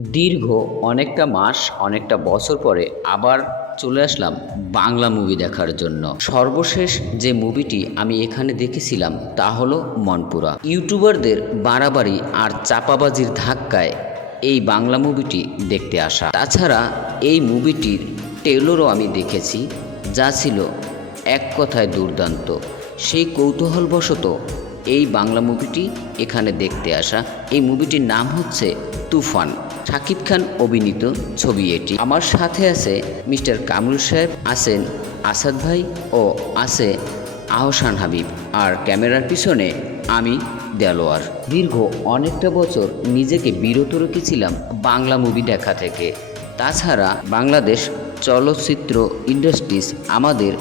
দীর্ঘ অনেকটা মাস অনেকটা বছর পরে আবার চলে আসলাম বাংলা মুভি দেখার জন্য। সর্বশেষ যে মুভিটি আমি এখানে দেখেছিলাম তা হলো মনপুরা। ইউটিউবারদের বাড়াবাড়ি আর চাপাবাজির ধাক্কায় এই বাংলা মুভিটি দেখতে আসা। তাছাড়া এই মুভিটির ট্রেলারও আমি দেখেছি, যা ছিল এক কথায় দুর্দান্ত। সেই কৌতূহলবশত এই বাংলা মুভিটি এখানে দেখতে আসা। এই মুভিটির নাম হচ্ছে তুফান। শাকিব খান অভিনীত ছবি এটি। আমার সাথে আছে মিস্টার কামরুল সাহেব, আছেন আসাদ ভাই ও আছে আহসান হাবিব, আর ক্যামেরার পিছনে আমি দেলোয়ার। দীর্ঘ অনেকটা বছর নিজেকে বিরত রেখেছিলাম বাংলা মুভি দেখা থেকে। তাছাড়া বাংলাদেশ চলচ্চিত্র ইন্ডাস্ট্রিজ আমাদের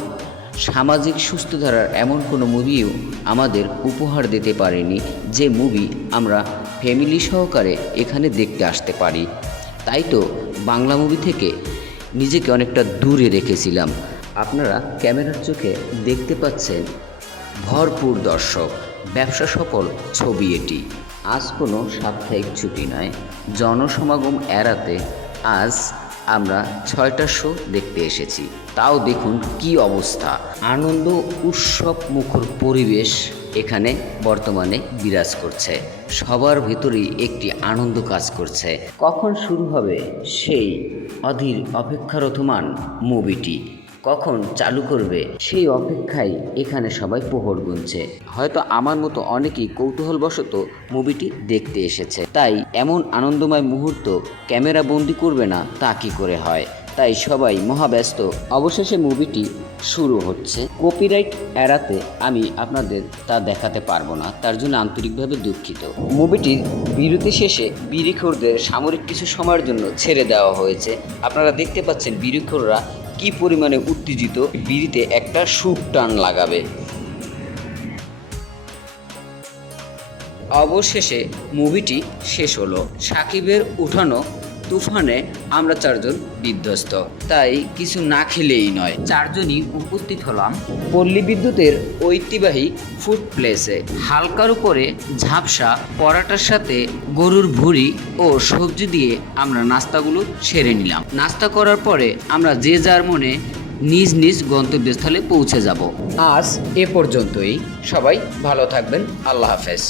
সামাজিক সুস্থধারার এমন কোনো মুভিও আমাদের উপহার দিতে পারেনি, যে মুভি আমরা ফ্যামিলি সহকারে এখানে দেখতে আসতে পারি। তাই তো বাংলা মুভি থেকে নিজেকে অনেকটা দূরে রেখেছিলাম। আপনারা ক্যামেরার চোখে দেখতে পাচ্ছেন ভরপুর দর্শক, ব্যবসা সফল ছবি এটি। আজ কোনো সাপ্তাহিক ছুটি নয়, জনসমাগম এড়াতে আজ আমরা ৬টার শো দেখতে এসেছি। তাও দেখুন কি অবস্থা, আনন্দ উৎসব মুখর পরিবেশ এখানে বর্তমানে বিরাজ করছে। সবার ভিতরেই একটি আনন্দ কাজ করছে। কখন শুরু হবে সেই অধীর অপেক্ষারতমান মুভিটি, কখন চালু করবে সেই অপেক্ষায় এখানে সবাই প্রহর গুনছে। হয়তো আমার মতো অনেকেই কৌতূহলবশত মুভিটি দেখতে এসেছে, তাই এমন আনন্দময় মুহূর্ত ক্যামেরা বন্দি করবে না তা কি করে হয়, তাই সবাই মহাব্যস্ত। অবশেষে মুভিটি শুরু হচ্ছে। কপিরাইট এড়াতে আমি আপনাদের তা দেখাতে পারবো না, তার জন্য আন্তরিকভাবে দুঃখিত। মুভিটির বিরতি শেষে বিড়িখোরদের সামরিক কিছু সময়ের জন্য ছেড়ে দেওয়া হয়েছে। আপনারা দেখতে পাচ্ছেন বিড়িখোররা কি পরিমাণে উত্তেজিত, বিড়িতে একটা সুর টান লাগাবে। অবশেষে মুভিটি শেষ হলো। সাকিবের উঠানো তুফানে আমরা চারজন বিধ্বস্ত, তাই কিছু না খেলেই নয়। চারজনই উপস্থিত হলাম পল্লী বিদ্যুতের ঐতিহ্যবাহী ফুড প্লেসে। হালকার উপরে ঝাপসা পরাটার সাথে গরুর ভুঁড়ি ও সবজি দিয়ে আমরা নাস্তাগুলো সেরে নিলাম। নাস্তা করার পরে আমরা যে যার মনে নিজ নিজ গন্তব্যস্থলে পৌঁছে যাব। আজ এ পর্যন্তই। সবাই ভালো থাকবেন। আল্লাহ হাফেজ।